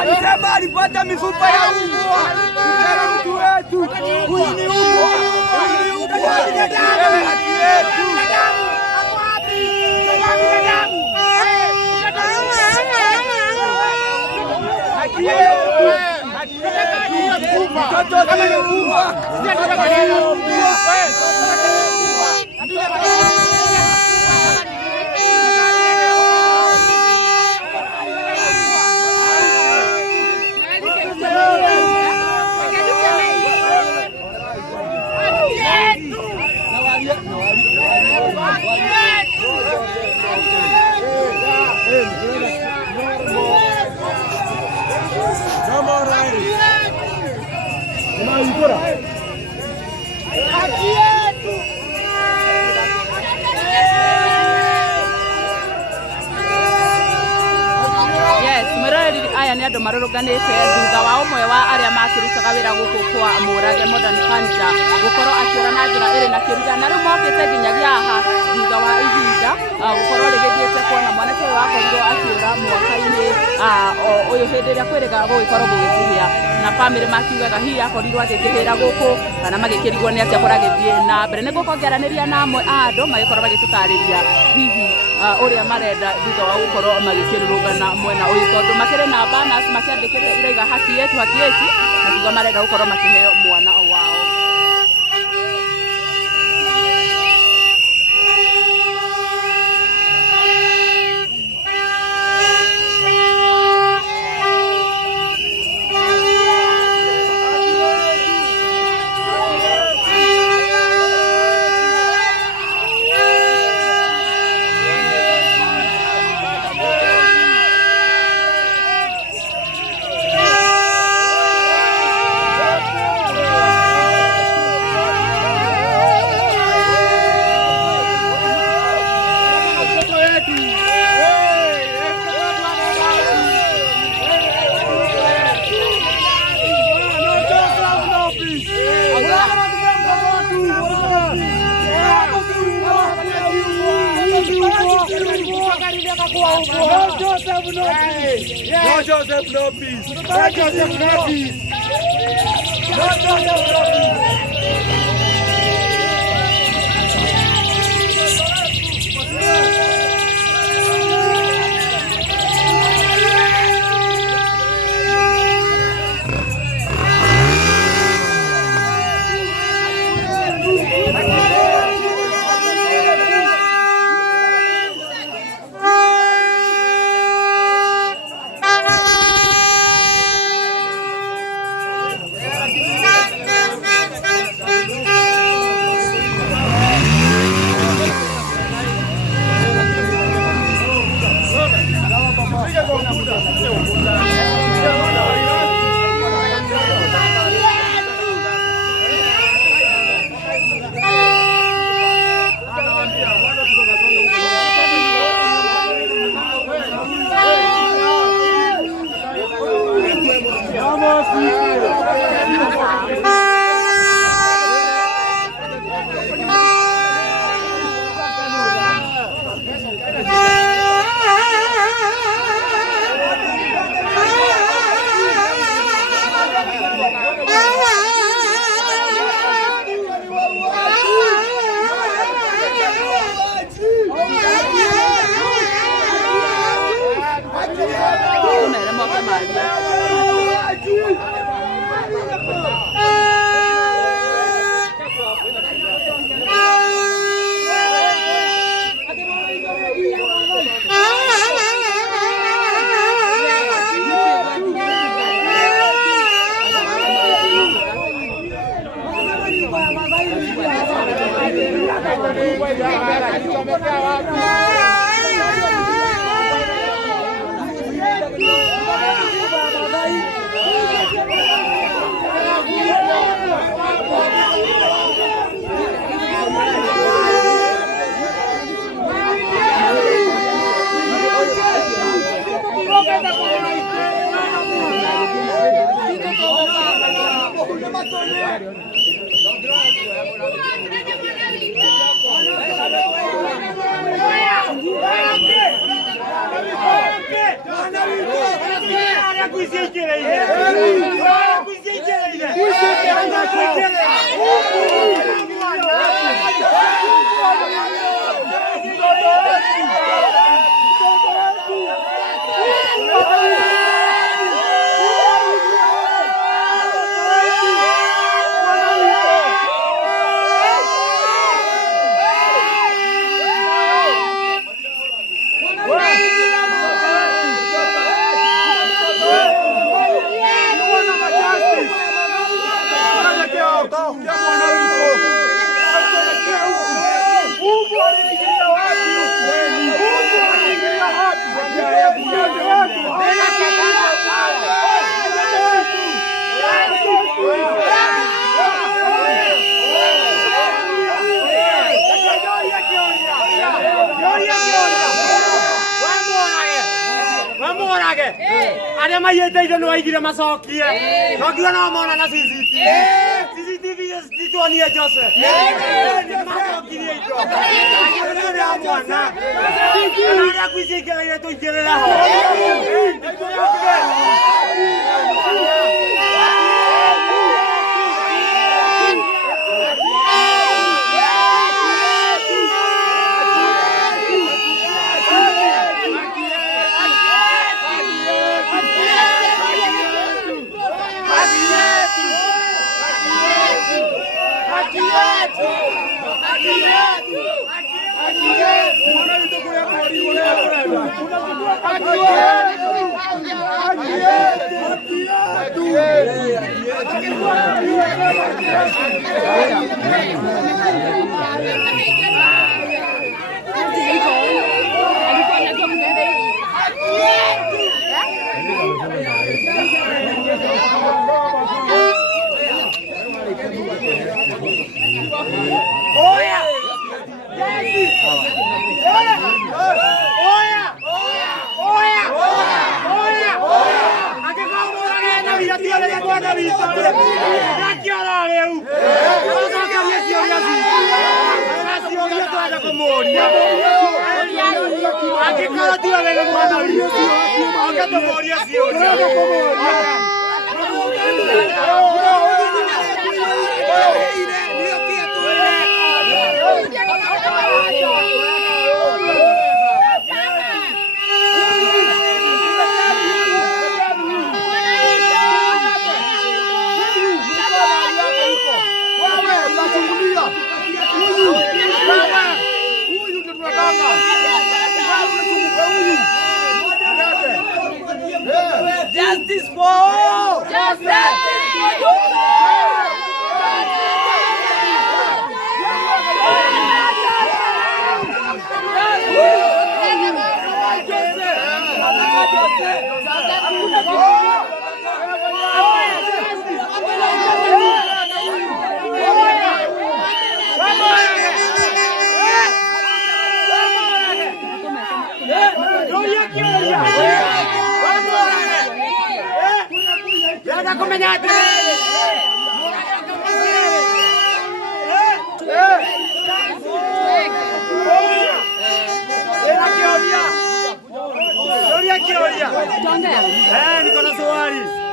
Alisema alipata mifupa ya mbwa. Mtu wetu. Huyu ni mbwa. Haki yetu. Haki yetu. Mtoto ni mbwa. Aya nĩ andũ marũrũnganĩte thutha wa ũmwe wa arĩa makĩrutaga wĩra gũkũ kwa Mũrage Modern Furniture gũkorwo akĩũra na njĩra ĩrĩ na kĩruga, na rĩu mokĩte nginyagia haha thutha wa ihinda gũkorwo rĩgĩthiĩte kuona mwanake ũyũ wakorirwo akĩũra mwaka-inĩ ũyũ hĩndĩ ĩrĩa kwĩrĩga gũgĩkorwo gũgĩkĩhĩa, na bamĩrĩ makiugaga hihi akorirwo agĩkĩhĩra gũkũ kana magĩkĩrigwo nĩ atĩa kũrĩa agĩthiĩ na mbere. Nĩguo ngĩaranĩria na amwe a andũ magĩkorwo magĩtũtarĩria hihi ũrĩa marenda thutha wa gũkorwo magĩkĩrũrũngana mwena ũyũ, tondũ makĩrĩ na banners makĩandĩkĩte irauga haki yetu, makiuga marenda gũkorwo makĩheo mwana wao. No Joseph, no peace. No Joseph, no peace. No Joseph, no peace. Maria. Ada mai ete ide no aigire masokia. Nokia no mona na CCTV. CCTV itu ania jose. Ni masokia ito. Ni amona. Ana kuisi kele to kele la ho. Justice for all! Justice for all! Niko na swali.